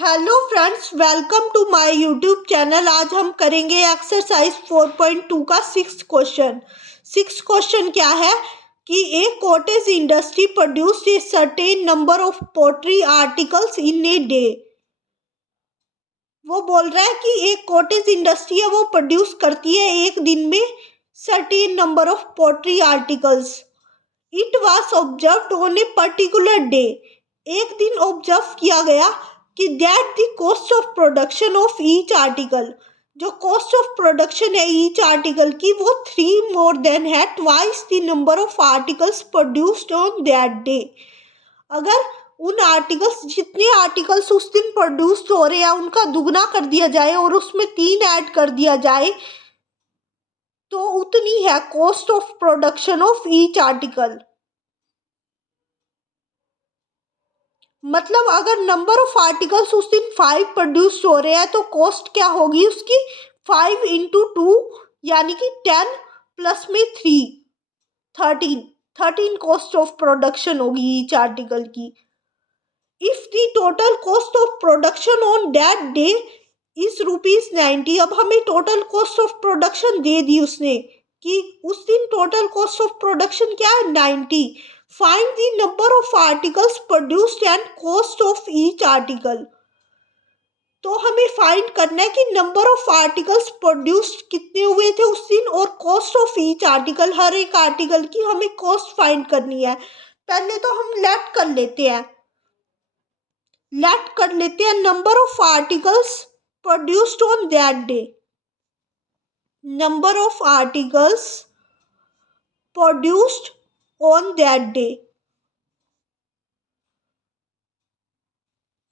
Hello friends, welcome to my YouTube channel. आज हम करेंगे एक्सरसाइज 4.2 का सिक्स्थ क्वेश्चन क्या है कि a cottage industry produce a certain number of pottery articles in a day. वो बोल रहा है कि एक कॉटेज इंडस्ट्री है वो प्रोड्यूस करती है एक दिन में certain number of pottery articles. It was observed on a particular day. एक दिन ऑब्जर्व किया गया कि that the cost of production of each article, जो कॉस्ट ऑफ प्रोडक्शन है ईच आर्टिकल की, वो 3 मोर देन है twice the number of articles produced on that day. अगर उन आर्टिकल्स, जितने आर्टिकल्स उस दिन प्रोड्यूस्ड हो रहे हैं उनका दुगना कर दिया जाए और उसमें 3 ऐड कर दिया जाए तो उतनी है cost of production of each article. मतलब अगर नंबर ऑफ आर्टिकल्स उस दिन 5 प्रोड्यूस हो रहे हैं तो कॉस्ट क्या होगी उसकी 5 इंटू 2 यानी कि 10 प्लस में 13 कॉस्ट ऑफ प्रोडक्शन होगी ईच आर्टिकल की। If the total cost of production on that day is ₹90। अब हमें टोटल कॉस्ट ऑफ प्रोडक्शन दे दी उसने कि उस दिन टोटल कॉस्ट ऑफ प्रोडक्शन क्या है 90। Find the number of articles produced and cost of each article. तो हमें फाइंड करना है कि नंबर ऑफ आर्टिकल्स प्रोड्यूस्ड कितने हुए थे उस दिन और कॉस्ट ऑफ ईच आर्टिकल, हर एक आर्टिकल की हमें कॉस्ट फाइंड करनी है। पहले तो हम लेट कर लेते हैं number of articles produced on that day. Number of articles produced on that day,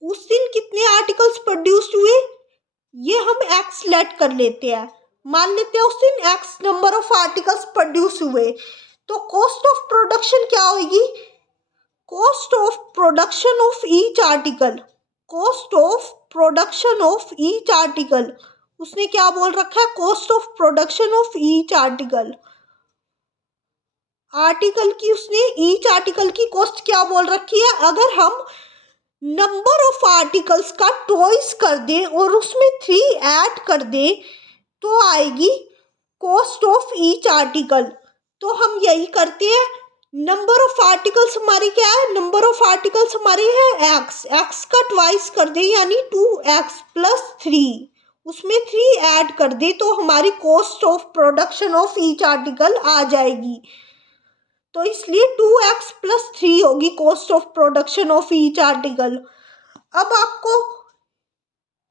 उस दिन कितने आर्टिकल्स प्रोड्यूस्ड हुए ये हम एक्स लेट कर लेते हैं। मान लेते हैं उस दिन x number of articles produce हुए तो कॉस्ट ऑफ प्रोडक्शन क्या होगी, cost of production of each article. Cost of production of each article, उसने क्या बोल रखा है, cost of production of each article. Article की उसने ईच आर्टिकल की कॉस्ट क्या बोल रखी है। अगर हम नंबर ऑफ आर्टिकल्स का ट्वाइस कर दें और उसमें 3 ऐड कर दें तो आएगी कॉस्ट ऑफ ईच आर्टिकल। तो हम यही करते हैं। नंबर ऑफ आर्टिकल्स हमारी क्या है, नंबर ऑफ आर्टिकल्स हमारे है एक्स का ट्वाइस कर दें यानी 2x प्लस 3, उसमें 3 ऐड कर दे तो हमारी cost of production of each article आ जाएगी। तो इसलिए 2x प्लस 3 होगी cost of production of each article. अब आपको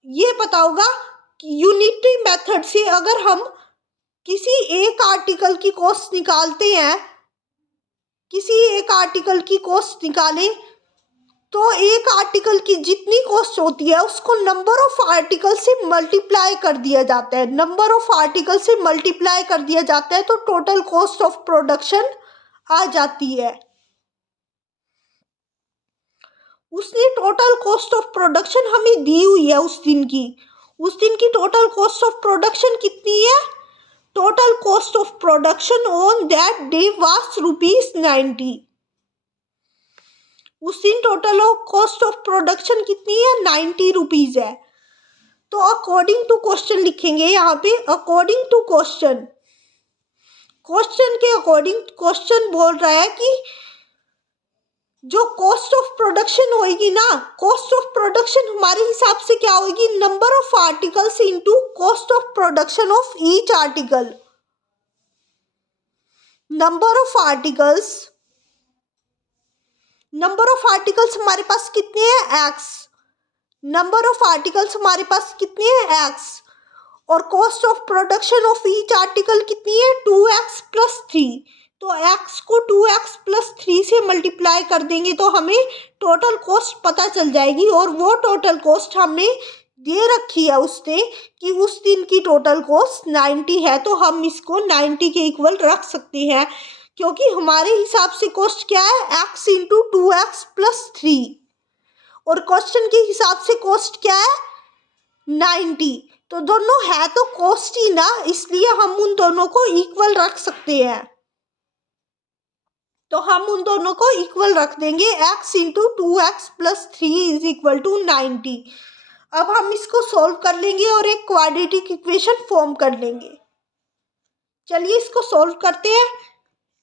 ये पता होगा कि यूनिटरी मेथड से अगर हम किसी एक आर्टिकल की कॉस्ट निकालते हैं, किसी एक आर्टिकल की कॉस्ट निकालें तो एक आर्टिकल की जितनी कॉस्ट होती है उसको नंबर ऑफ आर्टिकल से मल्टीप्लाई कर दिया जाता है। नंबर ऑफ आर्टिकल से मल्टीप्लाई कर दिया जाता है तो टोटल कॉस्ट ऑफ प्रोडक्शन आ जाती है। उसने टोटल कॉस्ट ऑफ प्रोडक्शन हमें दी हुई है उस दिन की टोटल कॉस्ट ऑफ प्रोडक्शन कितनी है, total cost of production on that day was ₹90। उस दिन टोटल कॉस्ट ऑफ प्रोडक्शन कितनी है, ₹90 है। तो अकॉर्डिंग टू क्वेश्चन लिखेंगे यहाँ पे, अकॉर्डिंग टू क्वेश्चन के अकॉर्डिंग क्वेश्चन बोल रहा है कि जो कॉस्ट ऑफ प्रोडक्शन होगी ना, कॉस्ट ऑफ प्रोडक्शन हमारे हिसाब से क्या होगी, number of articles into cost of production of each article. Number of articles हमारे पास कितने हैं, एक्स। नंबर ऑफ आर्टिकल्स हमारे पास कितने हैं, एक्स, और cost of production of each article कितनी है, 2x प्लस 3। तो x को 2x प्लस 3 से मल्टीप्लाई कर देंगे तो हमें टोटल कॉस्ट पता चल जाएगी और वो टोटल कॉस्ट हमें दे रखी है उसने कि उस दिन की टोटल कॉस्ट 90 है। तो हम इसको 90 के इक्वल रख सकते हैं क्योंकि हमारे हिसाब से कॉस्ट क्या है, x इंटू 2x प्लस 3 और क्वेश्चन के हिसाब से कॉस्ट क्या है 90। तो दोनों है तो कॉस्ट ही ना, इसलिए हम उन दोनों को इक्वल रख सकते हैं। तो हम उन दोनों को इक्वल रख देंगे, x into 2x plus 3 is equal to 90। अब हम इसको सॉल्व कर लेंगे और एक क्वाड्रेटिक इक्वेशन फॉर्म कर लेंगे। चलिए इसको सॉल्व करते हैं।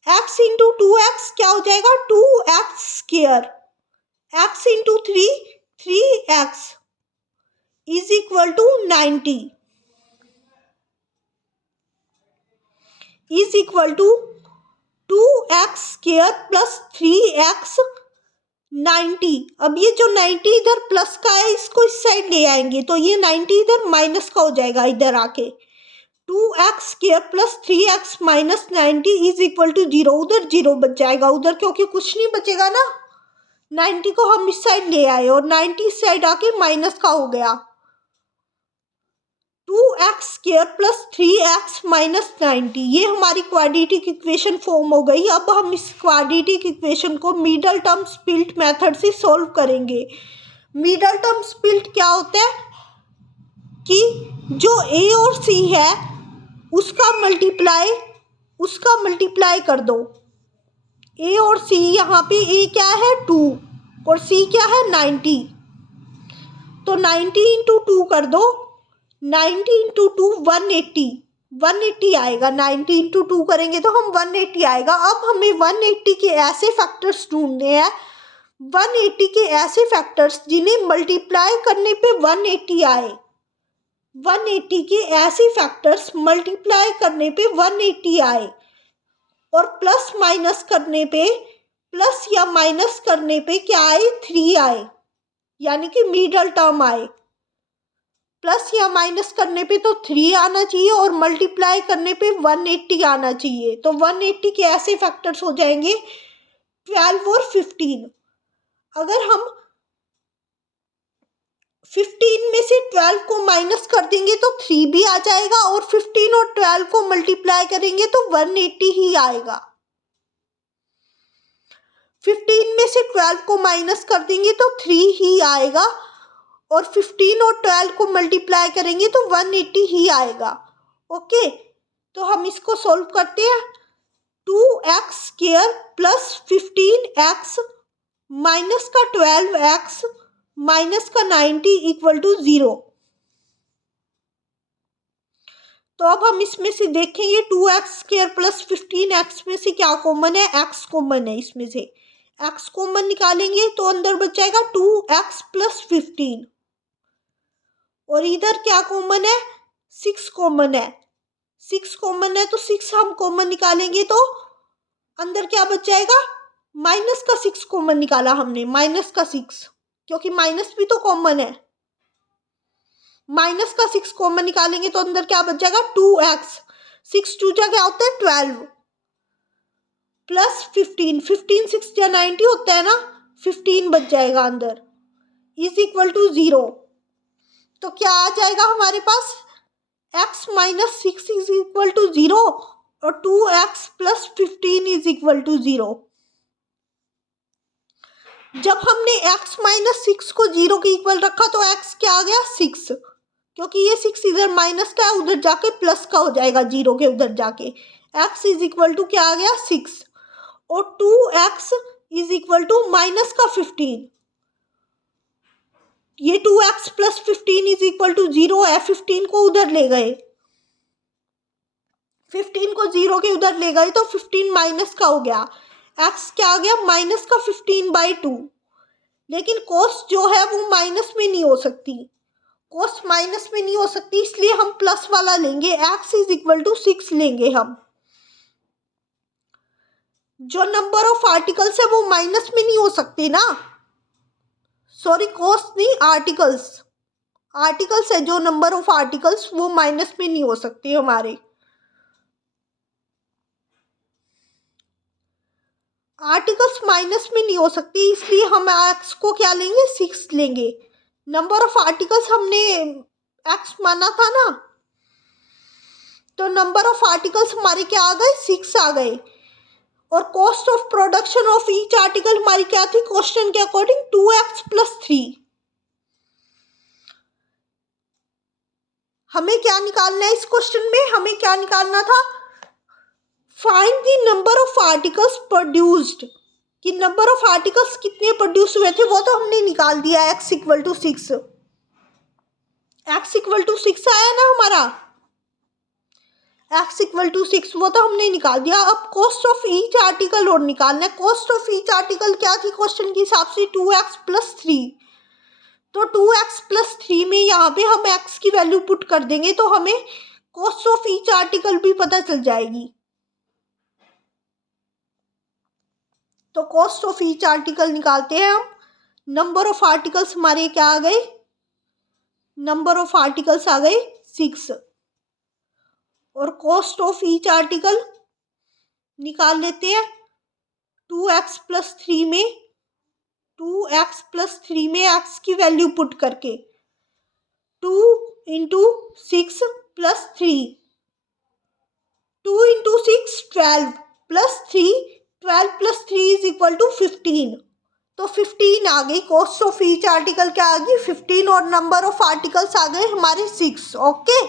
x इंटू 2x क्या हो जाएगा 2x square, x into 3x is equal to 90 is equal to 2x square plus 3x 90। अब ये जो 90 इधर प्लस का है इसको इस साइड ले आएंगे तो ये 90 इधर माइनस का हो जाएगा इधर आके। 2x square plus 3x minus 90 is equal to 0। उधर 0 बच जाएगा उधर, क्योंकि कुछ नहीं बचेगा ना। 90 को हम इस साइड ले आए और 90 इस साइड आके माइनस का हो गया। 2x square plus 3x minus 90, ये हमारी क्वाड्रेटिक इक्वेशन फॉर्म हो गई। अब हम इस क्वाड्रेटिक इक्वेशन को मिडल टर्म स्प्लिट मेथड से सॉल्व करेंगे। मिडल टर्म स्प्लिट क्या होता है कि जो a और c है उसका मल्टीप्लाई कर दो। a और c, यहाँ पे a क्या है 2 और c क्या है 90, तो 90 इंटू 2 कर दो। 90 इंटू 2 180 आएगा। 90 इंटू 2 करेंगे तो हम 180 आएगा। अब हमें 180 के ऐसे फैक्टर्स ढूंढने हैं, 180 के ऐसे फैक्टर्स जिन्हें मल्टीप्लाई करने पे 180 आए। 180 के ऐसे फैक्टर्स मल्टीप्लाई करने पे 180 आए और प्लस माइनस करने पे, प्लस या माइनस करने पे क्या आए 3 आए, यानी कि मिडल टर्म आए। प्लस या माइनस करने पे तो 3 आना चाहिए और मल्टीप्लाई करने पे 180 आना चाहिए। तो 180 के ऐसे फैक्टर्स हो जाएंगे 12 और 15। अगर हम 15 में से 12 को माइनस कर देंगे तो 3 भी आ जाएगा और 15 और 12 को मल्टीप्लाई करेंगे तो 180 ही आएगा। 15 में से 12 को माइनस कर देंगे तो 3 ही आएगा और 15 और 12 को मल्टीप्लाई करेंगे तो 180 ही आएगा। ओके, तो हम इसको सॉल्व करते हैं। 2x square plus 15x minus का 12x माइनस का 90 इक्वल टू 0। तो अब हम इसमें से देखेंगे 2x स्क्वायर प्लस 15x में से क्या कॉमन है, x कॉमन है। इसमें से x कॉमन निकालेंगे तो अंदर बच जाएगा 2x प्लस 15 और इधर क्या कॉमन है 6 कॉमन है। 6 कॉमन है तो 6 हम कॉमन निकालेंगे तो अंदर क्या बच जाएगा, माइनस का 6 कॉमन निकाला हमने, माइनस का 6, क्योंकि माइनस भी तो कॉमन है। माइनस का 6 कॉमन निकालेंगे तो अंदर क्या बच जाएगा 2x, 6 2 जा क्या होता है 12 प्लस 15, 15 6 जा 90 होता है ना, 15 बच जाएगा अंदर इज इक्वल टू 0। तो क्या आ जाएगा हमारे पास x minus 6 is equal to 0 और 2x plus 15 is equal to 0। जब हमने x माइनस 6 को 0 के इक्वल रखा तो x क्या आ गया 6, क्योंकि ये 6 इधर माइनस का है उधर जाके प्लस का हो जाएगा 0 के उधर जाके। x इज इक्वल टू क्या आ गया 6 और 2x is equal to minus का 15। ये 2x plus 15 is equal to 0 है, 15 को उधर ले गए, 15 को 0 के उधर ले गए तो 15 माइनस का हो गया। x क्या आ गया माइनस का 15/2। लेकिन कोस जो है वो माइनस में नहीं हो सकती, कोस माइनस में नहीं हो सकती, इसलिए हम प्लस वाला लेंगे। x इज इक्वल टू 6 लेंगे हम। जो नंबर ऑफ आर्टिकल्स है वो माइनस में नहीं हो सकते ना, सॉरी कोस नहीं आर्टिकल्स, आर्टिकल्स है जो नंबर ऑफ आर्टिकल्स वो माइनस में नहीं हो सकते हमारे। आर्टिकल्स माइनस में नहीं हो सकती, इसलिए हम x को क्या लेंगे 6 लेंगे। नंबर ऑफ आर्टिकल्स हमने x माना था ना, तो नंबर ऑफ आर्टिकल्स हमारे क्या आ गए 6 आ गए। और cost of production of each article हमारी क्या थी क्वेश्चन के अकॉर्डिंग 2x प्लस 3। हमें क्या निकालना है इस क्वेश्चन में, हमें क्या निकालना था find the number of articles produced, कि नंबर ऑफ आर्टिकल्स कितने प्रोड्यूस हुए थे वो तो हमने निकाल दिया x equal to 6। x equal to 6 आया ना हमारा, x इक्वल टू 6, वो तो हमने निकाल दिया। अब कॉस्ट ऑफ ईच आर्टिकल और निकालना है। कॉस्ट ऑफ ईच आर्टिकल क्या थी क्वेश्चन के हिसाब से, 2x प्लस 3। तो 2x प्लस 3 में यहाँ पे हम x की वैल्यू पुट कर देंगे तो हमें कॉस्ट ऑफ ईच आर्टिकल भी पता चल जाएगी। तो कॉस्ट ऑफ ईच आर्टिकल निकालते हैं हम। नंबर ऑफ आर्टिकल्स हमारे क्या आ गए, नंबर ऑफ आर्टिकल्स आ गए 6, और कॉस्ट ऑफ ईच आर्टिकल निकाल लेते हैं। 2x प्लस 3 में 2x प्लस 3 में x की वैल्यू पुट करके 2 into 6 plus 3, 2 into 6 12 plus 3, 12 plus 3 is equal to 15। तो 15 आ गई। कॉस्ट ऑफ ईच आर्टिकल क्या आ गई 15, और नंबर ऑफ आर्टिकल्स आ गए हमारे 6। ओके।